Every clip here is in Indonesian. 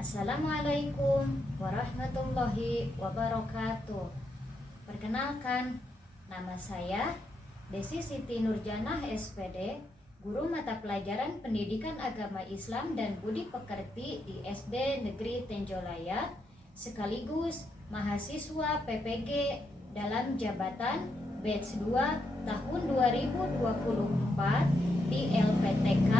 Assalamualaikum warahmatullahi wabarakatuh. Perkenalkan, nama saya Desi Siti Nurjanah SPD, Guru Mata Pelajaran Pendidikan Agama Islam dan Budi Pekerti di SD Negeri Tenjolaya, sekaligus mahasiswa PPG dalam jabatan Batch 2 tahun 2024 di LPTK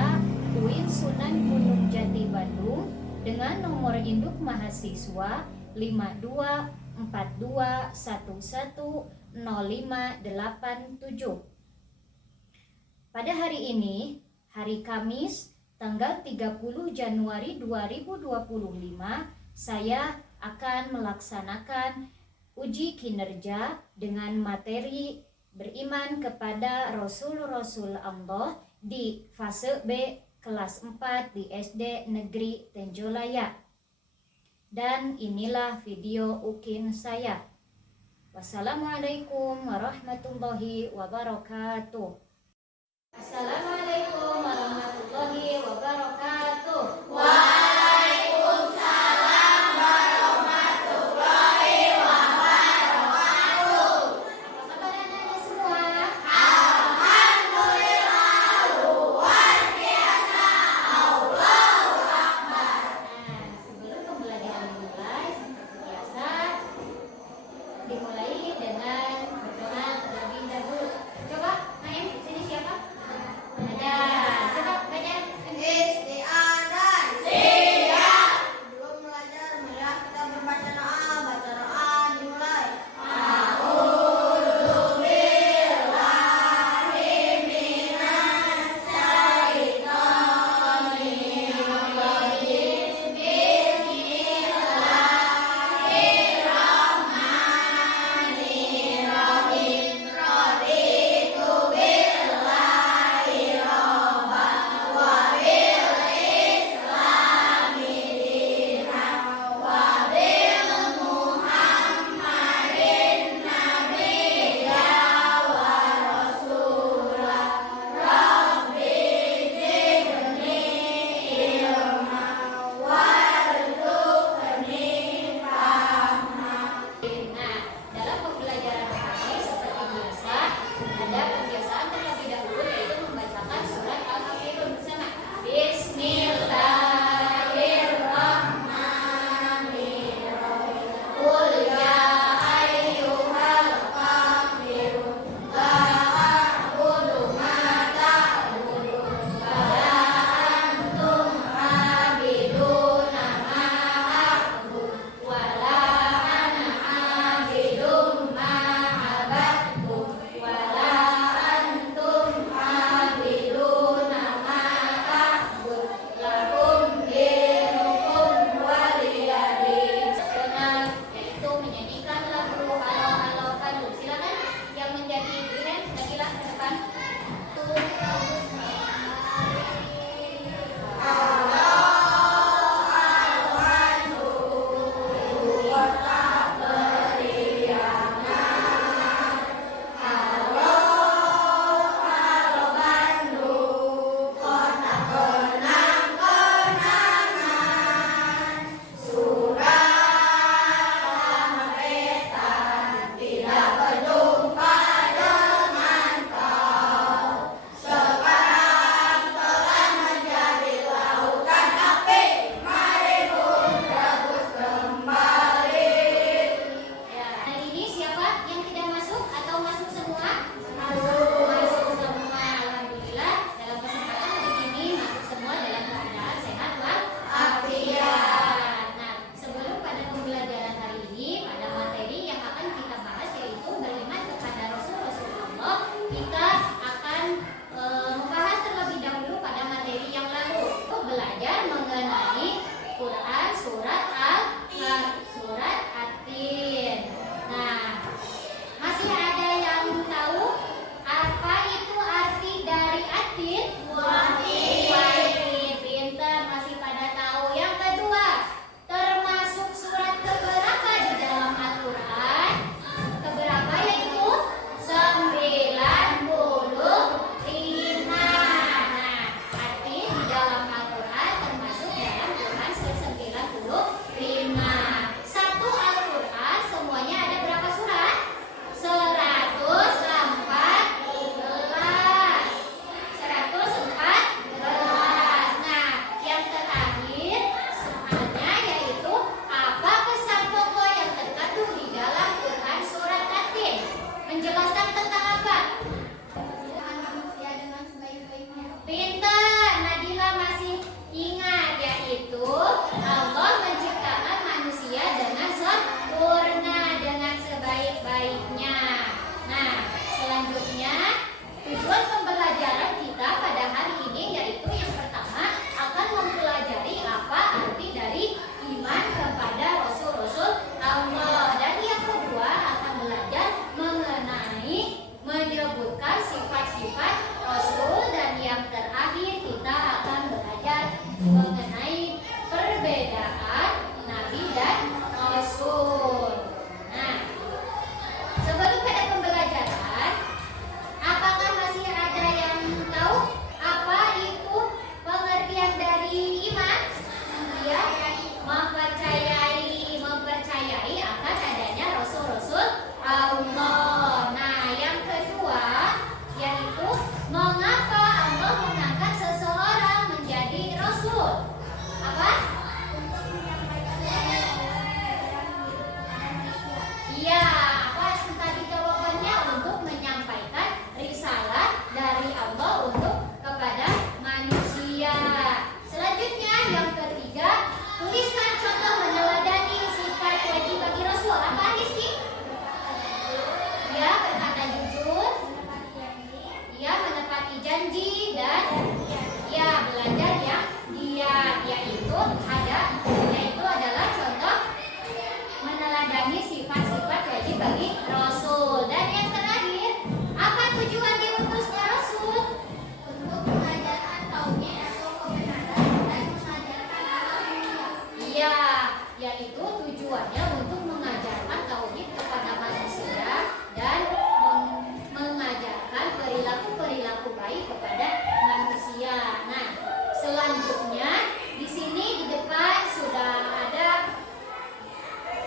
UIN Sunan Gunung Jati Bandung dengan nomor induk mahasiswa 5242110587. Pada hari ini, hari Kamis, tanggal 30 Januari 2025, saya akan melaksanakan uji kinerja dengan materi beriman kepada Rasul-Rasul Allah di fase B kelas 4 di SD Negeri Tenjolaya. Dan inilah video UKIN saya. Wassalamualaikum warahmatullahi wabarakatuh. Assalamualaikum warahmatullahi wabarakatuh. Waalaikumsalam warahmatullahi wabarakatuh. Apa kabar anak-anak semua? Alhamdulillah, luar biasa. Allahu Akbar. Nah, sebelum pembelajaran dimulai, seperti biasa, dimulai dengan berdoa terlebih dahulu. Coba, Naim, sini siapa? Ada. Ya, apa tadi jawabannya? Untuk menyampaikan risalah dari Allah untuk kepada manusia. Selanjutnya yang ketiga, tuliskan contoh meneladani sifat wajib bagi Rasul. Apa Rizky? Ya, berkata jujur. Ya, menepati janji dan ya belajar yang yaitu adalah contoh meneladani sifat-sifat wajib bagi Rasul. Dan yang terakhir, apa tujuan diutusnya Rasul? Untuk mengajarkan tauhid atau kebenaran dan mengajarkan alam dunia. Iya, yaitu tujuannya untuk mengajarkan tauhid kepada manusia dan mengajarkan perilaku-perilaku baik kepada manusia. Nah, selanjutnya di sini di depan sudah ada.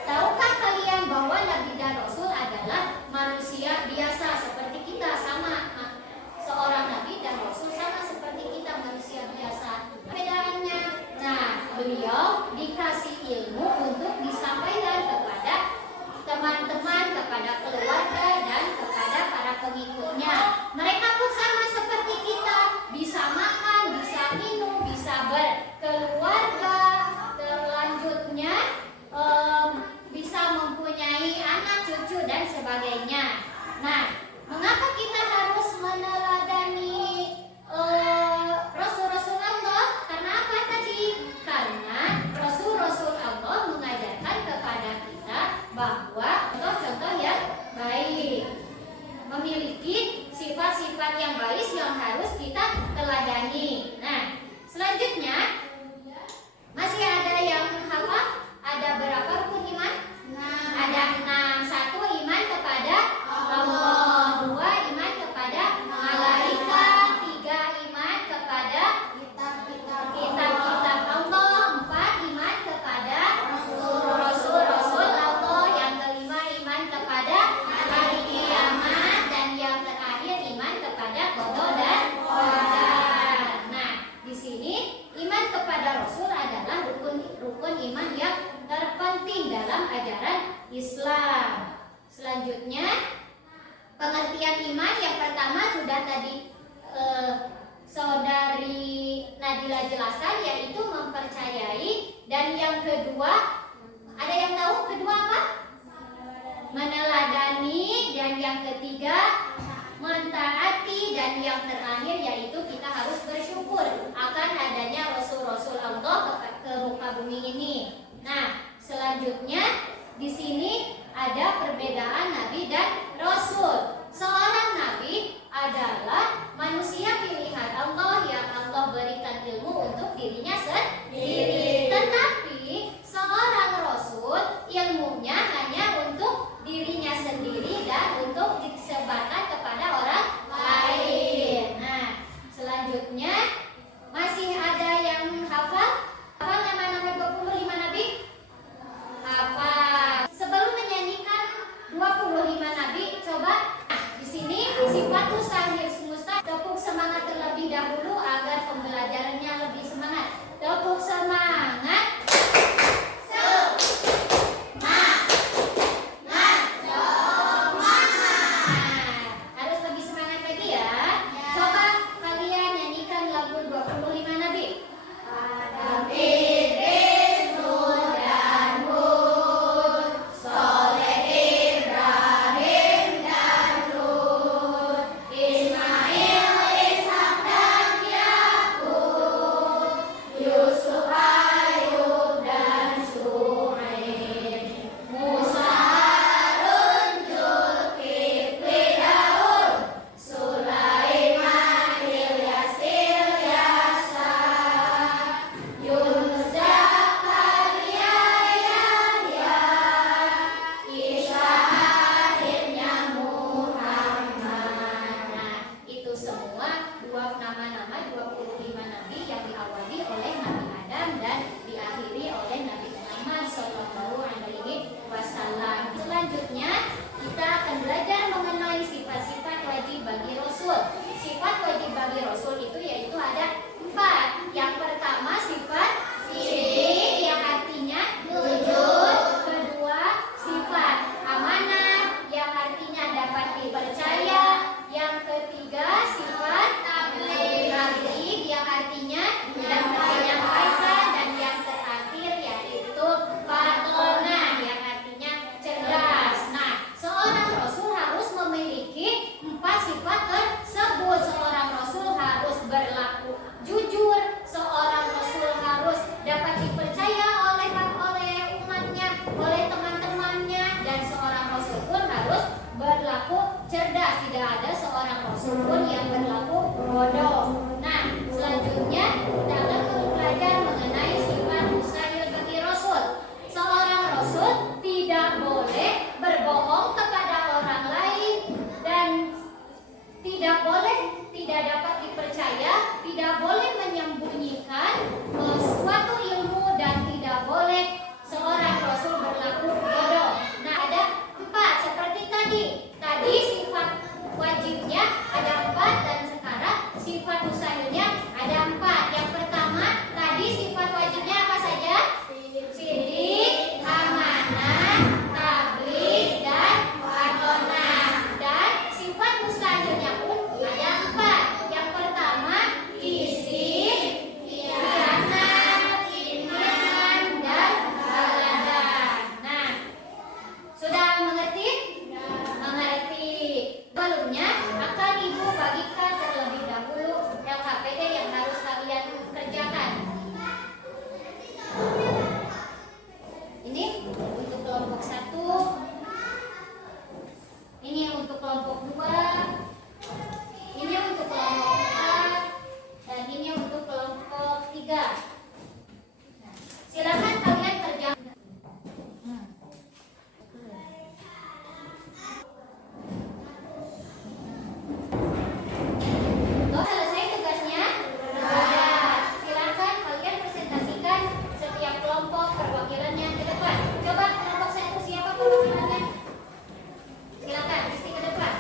Tahukah kalian bahwa Nabi dan Rasul adalah manusia biasa seperti kita, sama? Seorang Nabi dan Rasul sama seperti kita, manusia biasa. Perbedaannya, nah, beliau dikasih ilmu untuk disampaikan kepada teman-teman, kepada keluarga dan kepada para pengikutnya. Mereka pun sama seperti kita, bisa makan, bisa minum, bisa berkeluarga, selanjutnya bisa mempunyai anak, cucu dan sebagainya. Nah, mengapa kita harus meneladani Rasul-Rasul Allah? Karena apa tadi? Karena Rasul-Rasul Allah mengajarkan kepada kita bahwa contoh-contoh yang baik, memiliki sifat-sifat yang baik yang harus kita teladani. Nah, selanjutnya masih ada yang hafal? Ada berapa rukun iman? Ada 6. 1, iman kepada Allah. 2, iman kepada malaikat. 3, iman kepada kitab-kitab Allah. 4, iman kepada Rasul-Rasul Allah. Yang kelima, iman kepada hari kiamat. Dan yang terakhir, iman kepada qada dan qadar. Nah, di sini iman kepada Rasul adalah rukun iman yang terpenting dalam ajaran Islam. Selanjutnya, pengertian iman yang pertama sudah tadi saudari Nadila jelaskan, yaitu mempercayai. Dan yang kedua, ada yang tahu kedua apa? Meneladani. Dan yang ketiga, mentaati. Dan yang terakhir yaitu kita harus bersyukur akan adanya Rasul-Rasul Allah ke muka bumi ini. Nah, selanjutnya di sini ada perbedaan Nabi dan Rasul. Seorang Nabi adalah manusia pilihan Allah yang Allah berikan ilmu untuk dirinya sendiri. Tetapi seorang Rasul ilmunya hanya untuk dirinya sendiri dan untuk disebarkan kepada orang lain. Nah, selanjutnya masih ada yang hafal? Hafal nama-nama 25 Nabi? Hafal. Sebelum menyanyikan 25 Nabi, coba di sini sifatus sahih mustaq, tepuk semangat terlebih dahulu agar pembelajarannya lebih semangat. Tepuk semangat. kelompok perwakilannya ke depan. Coba kelompok 1 siapa perwakilannya? Silakan, Risti ke depan.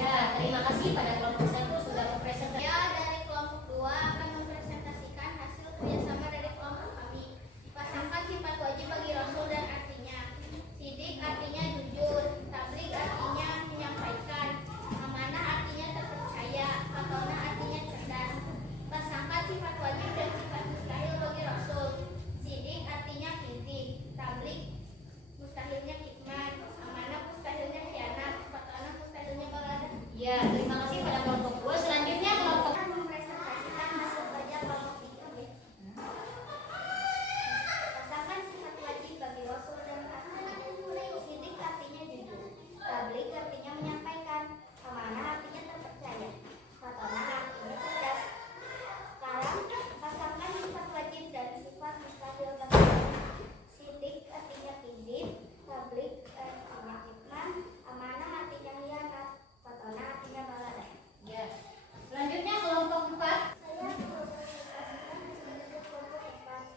Ya, terima kasih pada kelompok 1 sudah mempresentasikan. Saya dari kelompok 2 akan mempresentasikan hasil kerjasama dari kelompok kami. Pasangkan sifat wajib bagi Rasul dan artinya. Sidik artinya jujur, tabligh artinya menyampaikan, amanah artinya terpercaya, fatona artinya cerdas. Pasangkan sifat wajib dan sifat mustahil bagi Rasul. Sidik artinya kizi, tabligh mustahilnya kitman, amanah mustahilnya khianat, fatona mustahilnya baladah. Ya, terima kasih pada kelompok 2. Selanjutnya kelompok Akan mempresentasikan hasil kerja kelompok 3. Pasangkan sifat wajib bagi Rasul dan artinya. Sidik artinya jujur, tabligh artinya menyampaikan, amanah artinya terpercaya, fatona artinya cerdas. Sekarang pasangkan sifat wajib dan sifat mustahil bagi Rasul. Sidik artinya kizib, tabligh artinya kitman, amanah artinya khianat, fatona artinya baladah. ya. Selanjutnya kelompok 4. Saya mempresentasikan hasil kelompok 4.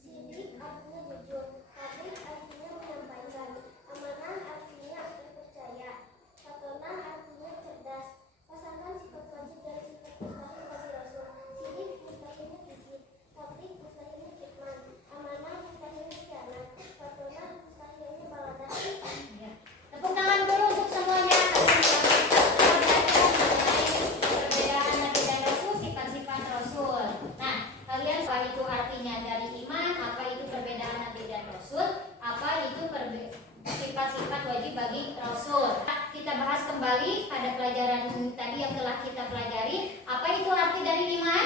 Sidik artinya jujur, tabligh artinya menyampaikan, amanah artinya terpercaya, fatona artinya cerdas. Pasangkan sifat wajib dan sifat mustahil bagi Rasul. Sidik mustahilnya kizib, tabligh mustahilnya kitman, amanah mustahilnya khianat, fatona mustahilnya baladah. Ya. Tepuk tangan dulu untuk semuanya. Perbedaan Nabi dan Rasul, sifat-sifat Rasul. Nah, kalian apa itu artinya dari iman, apa itu perbedaan Nabi dan Rasul, apa itu sifat-sifat wajib bagi Rasul. Kita bahas kembali pada pelajaran tadi yang telah kita pelajari. Apa itu arti dari iman?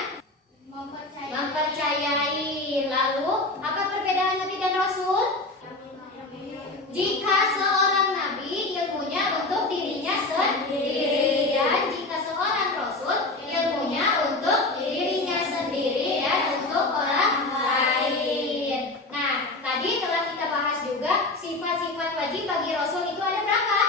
Mempercayai. Lalu, apa perbedaan Nabi dan Rasul? Jika seorang nabi ilmunya untuk dirinya sendiri, dan jika seorang rasul ilmunya untuk dirinya sendiri dan untuk orang lain. Nah, tadi telah kita bahas juga sifat-sifat wajib bagi rasul itu ada berapa?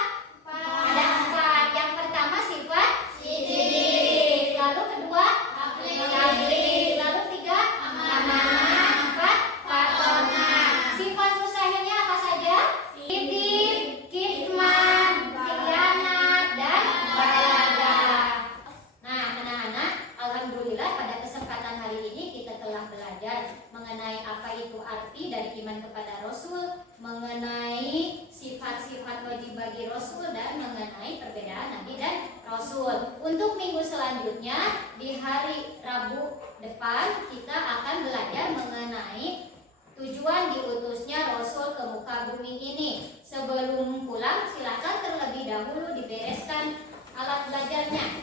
Ada 4. Yang pertama sifat sidik, lalu kedua tabligh, lalu 3 amanah, 4 fatona. Sifat mustahilnya apa saja? Sidik, kitman, khianat, dan baladah. Nah, anak-anak, alhamdulillah pada kesempatan hari ini kita telah belajar mengenai apa itu arti dari iman kepada Rasul, mengenai sifat-sifat wajib bagi Rasul, dan mengenai perbedaan Nabi dan Rasul. Untuk minggu selanjutnya, di hari Rabu depan, kita akan belajar mengenai tujuan diutusnya Rasul ke muka bumi ini. Sebelum pulang, silakan terlebih dahulu dibereskan alat belajarnya.